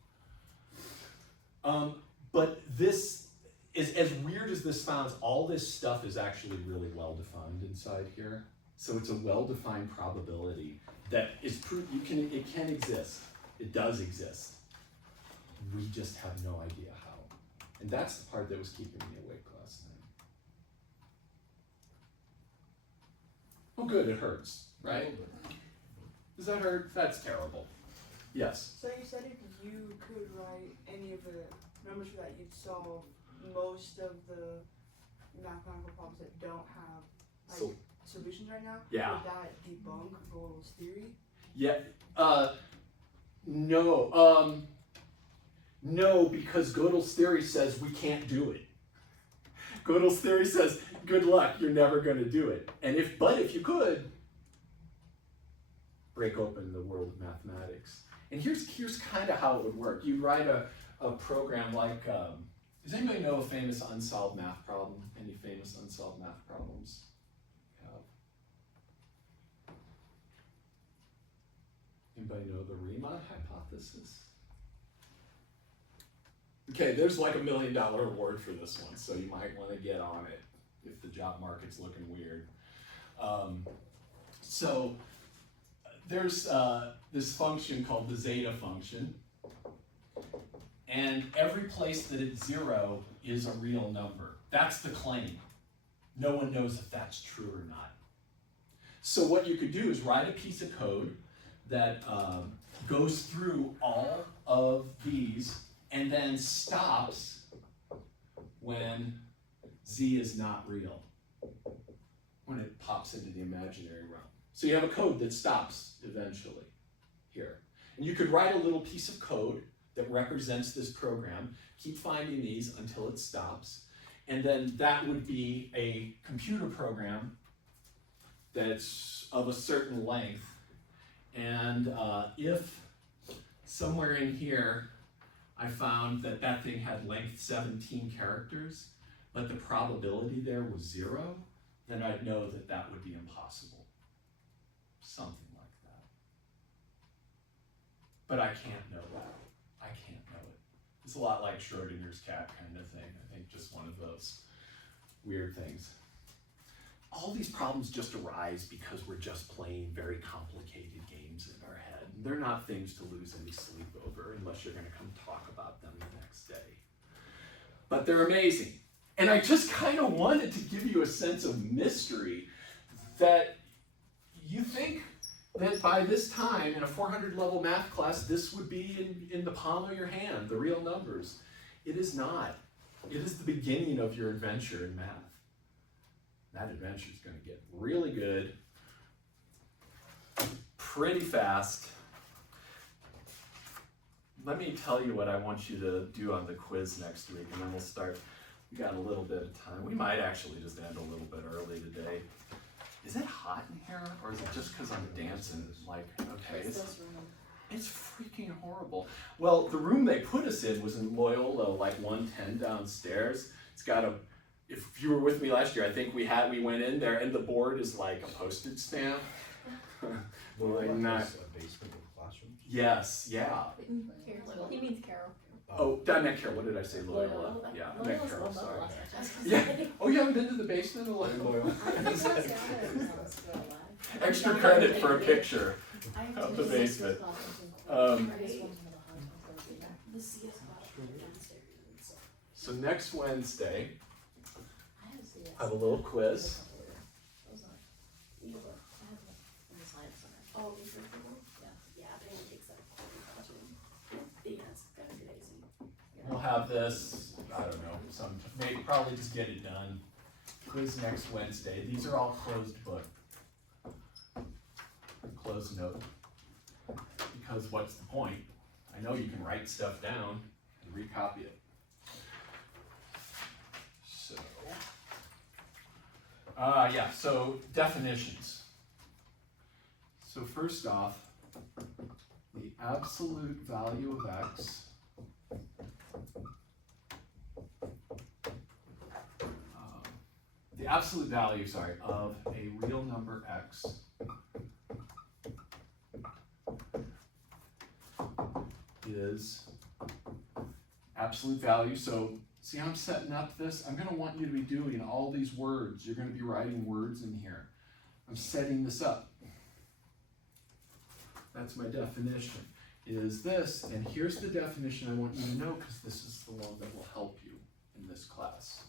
But this is, as weird as this sounds, all this stuff is actually really well defined inside here. So it's a well-defined probability that is proof it can exist. It does exist. We just have no idea how. And that's the part that was keeping me awake last night. Oh good, it hurts, right? Does that hurt? That's terrible. Yes? So you said if you could write any of the numbers for that, you'd solve most of the mathematical problems that don't have like So- solutions right now. Yeah. Would that debunk Gödel's theory? Yeah, no, because Gödel's theory says we can't do it. Gödel's theory says, good luck, you're never gonna do it. And if you could, break open the world of mathematics. And here's kind of how it would work. You'd write a program like, does anybody know a famous unsolved math problem? Any famous unsolved math problems? Anybody know the Riemann hypothesis? Okay, there's like $1 million award for this one, so you might want to get on it if the job market's looking weird. So there's this function called the zeta function, and every place that it's 0 is a real number. That's the claim. no one knows if that's true or not. So what you could do is write a piece of code that goes through all of these and then stops when z is not real, when it pops into the imaginary realm. So you have a code that stops eventually here. And you could write a little piece of code that represents this program, keep finding these until it stops, and then that would be a computer program that's of a certain length. And if somewhere in here I found that that thing had length 17 characters, but the probability there was 0, then I'd know that that would be impossible. Something like that. But I can't know that. I can't know it. It's a lot like Schrodinger's cat kind of thing. I think just one of those weird things. All these problems just arise because we're just playing very complicated games in our head. They're not things to lose any sleep over unless you're going to come talk about them the next day. But they're amazing. And I just kind of wanted to give you a sense of mystery that you think that by this time in a 400 level math class, this would be in the palm of your hand, the real numbers. It is not. It is the beginning of your adventure in math. That adventure is going to get really good, pretty fast. Let me tell you what I want you to do on the quiz next week, and then we'll start. We got a little bit of time. We might actually just end a little bit early today. Is it hot in here, or is it just because I'm dancing? Like, okay, it's freaking horrible. Well, the room they put us in was in Loyola, like 110 downstairs. It's got a, if you were with me last year, I think we went in there, and the board is like a postage stamp. Like not, a basement of classrooms? Yes, yeah. Carol. He means Carol. Oh, I meant Carol. What did I say? Loyola. Yeah, I meant Carol. Sorry. Yeah. Oh, you haven't been to the basement of Loyola? Extra credit for a picture of the basement. So next Wednesday, I have a little quiz. Oh, yeah, but it takes that. Yeah, it's gonna be easy. We'll have this, I don't know, maybe probably just get it done. Quiz next Wednesday. These are all closed book. Closed note. Because what's the point? I know you can write stuff down and recopy it. So, yeah, so definitions. So first off, the absolute value of x the absolute value, of a real number x is absolute value. So see how I'm setting up this? I'm going to want you to be doing all these words. You're going to be writing words in here. I'm setting this up. That's my definition, is this, and here's the definition I want you to know because this is the one that will help you in this class.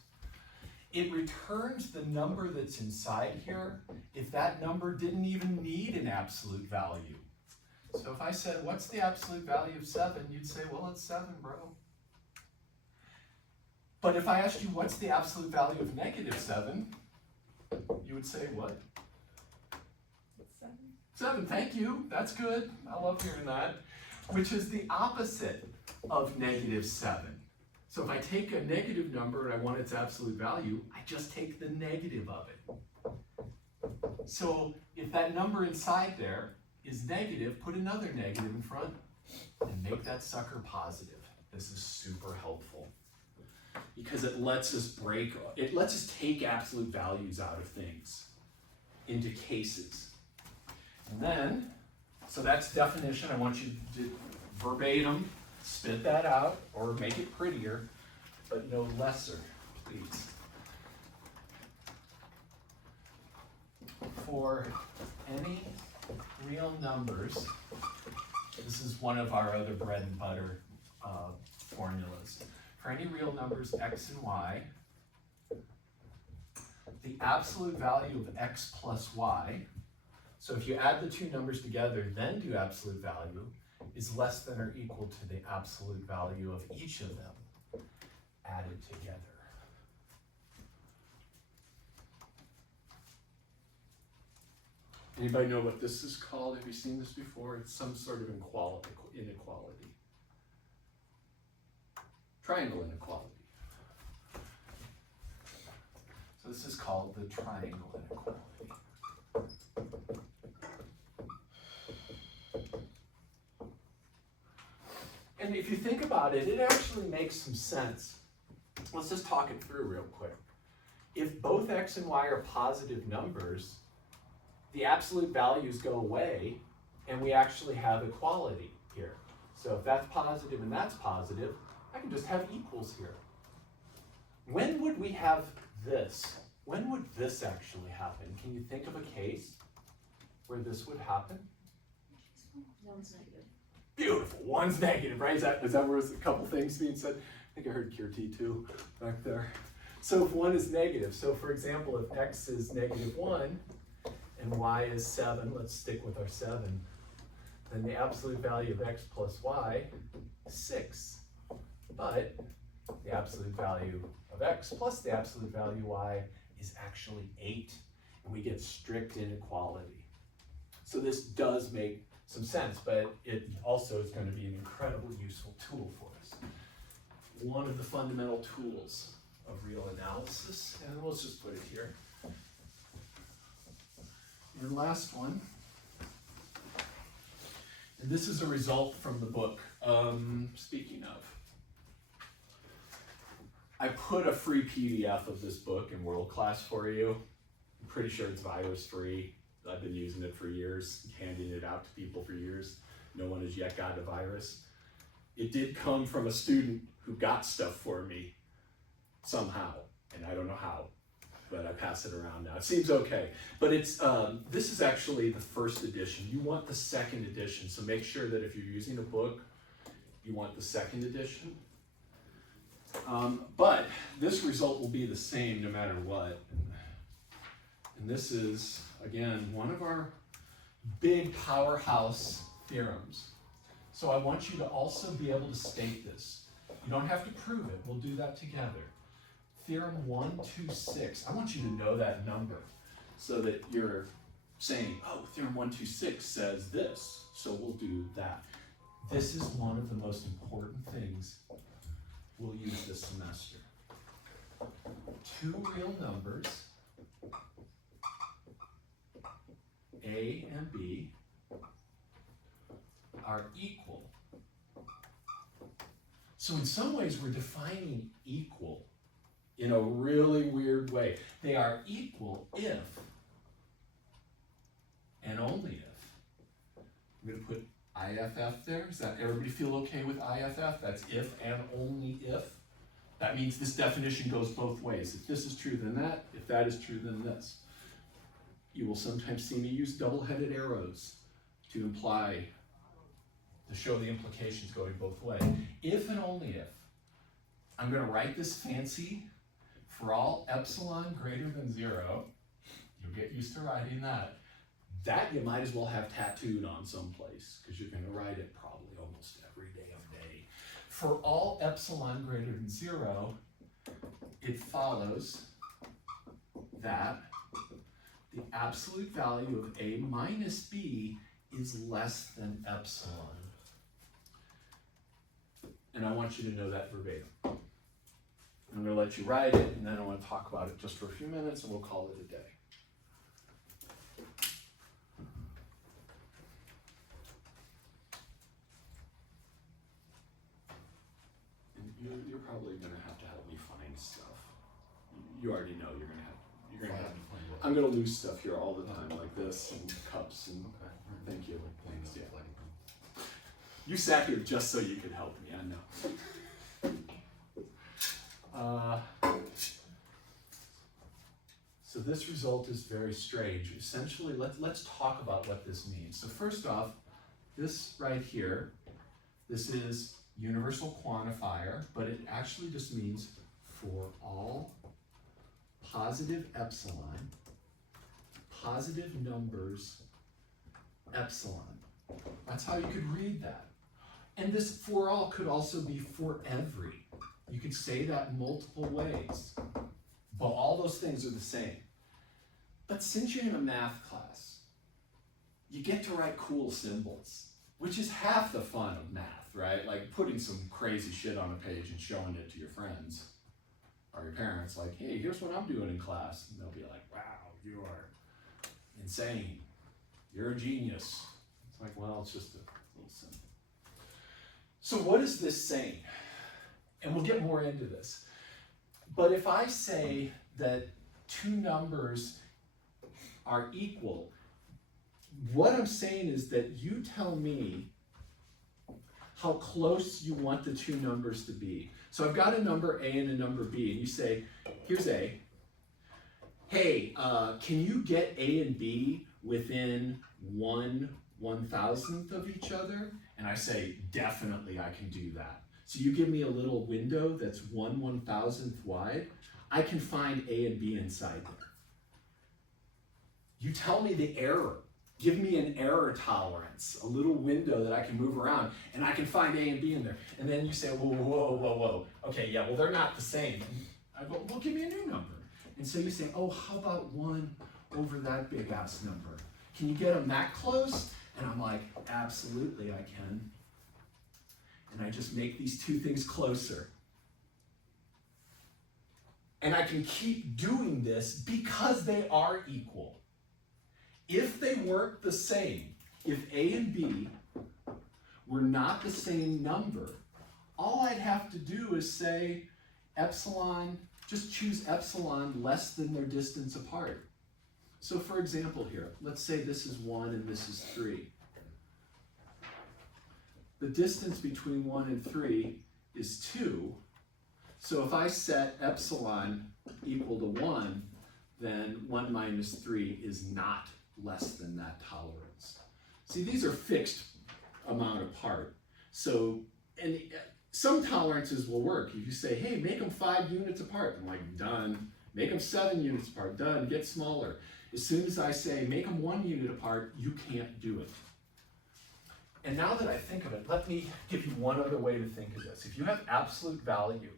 It returns the number that's inside here if that number didn't even need an absolute value. So if I said, what's the absolute value of 7? You'd say, well, it's 7, bro. But if I asked you, what's the absolute value of -7? You would say, what? 7, thank you, that's good. I love hearing that. Which is the opposite of -7. So if I take a negative number and I want its absolute value, I just take the negative of it. So if that number inside there is negative, put another negative in front and make that sucker positive. This is super helpful because it lets us take absolute values out of things into cases. And then, so that's definition. I want you to verbatim spit that out or make it prettier, but no lesser, please. For any real numbers, this is one of our other bread and butter formulas. For any real numbers x and y, the absolute value of x plus y, so if you add the two numbers together, then do absolute value, is less than or equal to the absolute value of each of them added together. Anybody know what this is called? Have you seen this before? It's some sort of inequality. Triangle inequality. So this is called the triangle inequality. And if you think about it, it actually makes some sense. Let's just talk it through real quick. If both x and y are positive numbers, the absolute values go away, and we actually have equality here. So if that's positive and that's positive, I can just have equals here. When would we have this? When would this actually happen? Can you think of a case where this would happen? One's negative. Beautiful, one's negative, right? Is that where there's a couple things being said? I think I heard Kirti too, back there. So if one is negative, so for example, if x is -1 and y is 7, let's stick with our 7, then the absolute value of x plus y is 6. But the absolute value of x plus the absolute value of y is actually 8, and we get strict inequality. So this does make some sense, but it also is going to be an incredibly useful tool for us. One of the fundamental tools of real analysis, and let's just put it here. And last one, and this is a result from the book. Speaking of, I put a free PDF of this book in World Class for you. I'm pretty sure it's virus free. I've been using it for years, handing it out to people for years. No one has yet got a virus. It did come from a student who got stuff for me somehow, and I don't know how, but I pass it around now. It seems okay, but it's this is actually the first edition. You want the second edition, so make sure that if you're using a book, you want the second edition. But this result will be the same no matter what. And this is, again, one of our big powerhouse theorems. So I want you to also be able to state this. You don't have to prove it, we'll do that together. Theorem 126, I want you to know that number so that you're saying, oh, theorem 126 says this, so we'll do that. This is one of the most important things we'll use this semester. Two real numbers, A and B, are equal. So in some ways we're defining equal in a really weird way. They are equal if and only if. I'm going to put IFF there. Does that everybody feel okay with IFF? That's if and only if. That means this definition goes both ways. If this is true, then that. If that is true, then this. You will sometimes see me use double-headed arrows to imply, to show the implications going both ways. If and only if. I'm going to write this fancy for all epsilon greater than 0. You'll get used to writing that. That you might as well have tattooed on someplace, because you're going to write it probably almost every day of day. For all epsilon greater than 0, it follows that the absolute value of A minus B is less than epsilon. And I want you to know that verbatim. I'm going to let you write it, and then I want to talk about it just for a few minutes, and we'll call it a day. And you're probably going to have to help me find stuff. You already know you're going to have. I'm going to lose stuff here all the time, like this, and cups, and thank you. Thanks, yeah. You sat here just so you could help me, I know. So this result is very strange. Essentially, let's talk about what this means. So first off, this right here, this is universal quantifier, but it actually just means for all positive epsilon, positive numbers, epsilon. That's how you could read that. And this for all could also be for every. You could say that multiple ways, but all those things are the same. But since you're in a math class, you get to write cool symbols, which is half the fun of math, right? Like putting some crazy shit on a page and showing it to your friends or your parents, like, hey, here's what I'm doing in class. And they'll be like, wow, you are insane. You're a genius. It's like, well, it's just a little symbol. So what is this saying? And we'll get more into this. But if I say that two numbers are equal, what I'm saying is that you tell me how close you want the two numbers to be. So I've got a number A and a number B, and you say, here's A. Hey, can you get A and B within 1/1000th of each other? And I say, definitely I can do that. So you give me a little window that's 1/1000th wide. I can find A and B inside there. You tell me the error. Give me an error tolerance, a little window that I can move around, and I can find A and B in there. And then you say, whoa. Okay, yeah, well, they're not the same. I go, well, give me a new number. And so you say, oh, how about 1 over that big ass number? Can you get them that close? And I'm like, absolutely I can. And I just make these two things closer. And I can keep doing this because they are equal. If they weren't the same, if A and B were not the same number, all I'd have to do is say epsilon, just choose epsilon less than their distance apart. So for example here, let's say this is 1 and this is 3. The distance between 1 and 3 is 2. So if I set epsilon equal to 1, then 1 minus 3 is not less than that tolerance. See, these are fixed amount apart. So, and some tolerances will work. If you say, hey, make them 5 units apart, I'm like, done. Make them 7 units apart, done, get smaller. As soon as I say, make them 1 unit apart, you can't do it. And now that I think of it, let me give you one other way to think of this. If you have absolute value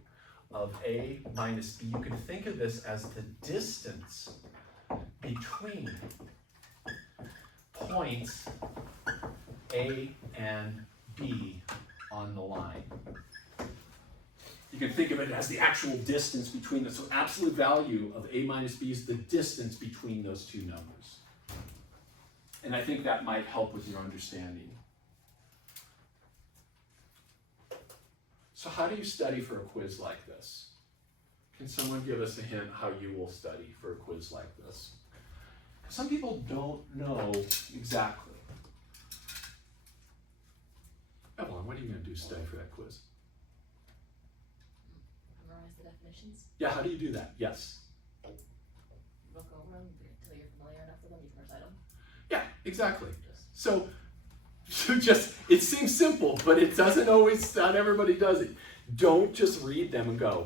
of A minus B, you can think of this as the distance between points A and B on the line. You can think of it as the actual distance between them. So absolute value of A minus B is the distance between those two numbers. And I think that might help with your understanding. So how do you study for a quiz like this? Can someone give us a hint how you will study for a quiz like this? Some people don't know exactly. Evelyn, what are you going to do to study for that quiz? Memorize the definitions. Yeah, how do you do that? Yes. Look over them until you're familiar enough with them, you can recite them. Yeah, exactly. So just, it seems simple, but it doesn't always, not everybody does it. Don't just read them and go,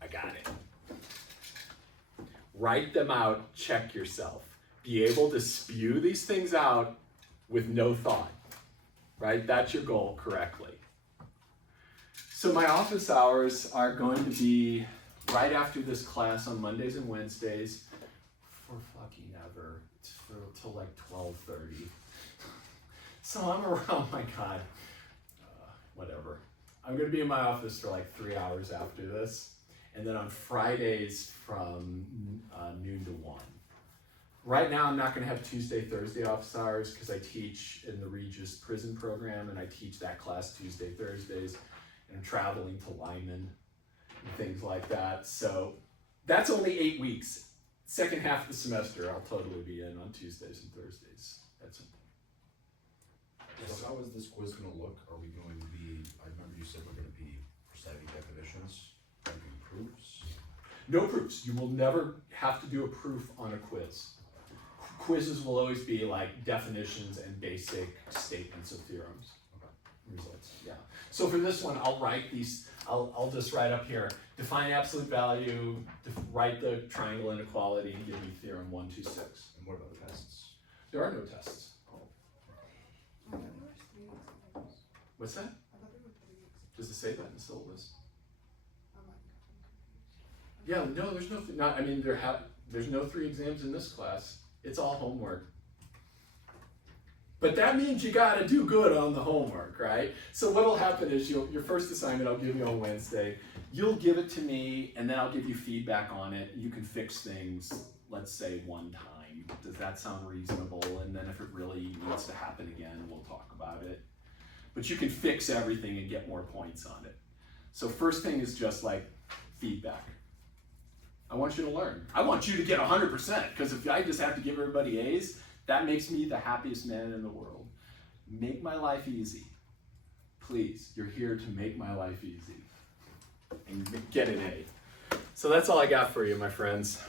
I got it. Write them out, check yourself. Be able to spew these things out with no thought, right? That's your goal correctly. So my office hours are going to be right after this class on Mondays and Wednesdays for fucking ever, till like 12:30. So I'm around, my God, whatever. I'm gonna be in my office for like 3 hours after this. And then on Fridays from noon to 1. Right now, I'm not gonna have Tuesday, Thursday office hours because I teach in the Regis prison program and I teach that class Tuesday, Thursdays, and I'm traveling to Lyman and things like that. So that's only 8 weeks. Second half of the semester, I'll totally be in on Tuesdays and Thursdays. That's it. So how is this quiz gonna look? Are we going to be, I remember you said we're gonna be reciting definitions, doing proofs? No proofs. You will never have to do a proof on a quiz. Quizzes will always be like definitions and basic statements of theorems. results. Yeah. So for this one, I'll write these, I'll just write up here, define absolute value, write the triangle inequality, and give me theorem 1, 2, 6. And what about tests? There are no tests. I thought there was 3 examples. What's that? I thought there were 3 examples. Does it say that in the syllabus? I'm like, Yeah, no, there's no, there's no 3 exams in this class. It's all homework. But that means you gotta do good on the homework, right? So what'll happen is your first assignment I'll give you on Wednesday. You'll give it to me and then I'll give you feedback on it. You can fix things, let's say 1 time. Does that sound reasonable? And then if it really needs to happen again, we'll talk about it. But you can fix everything and get more points on it. So first thing is just like feedback. I want you to learn. I want you to get 100%, because if I just have to give everybody A's, that makes me the happiest man in the world. Make my life easy. Please, you're here to make my life easy. And get an A. So that's all I got for you, my friends.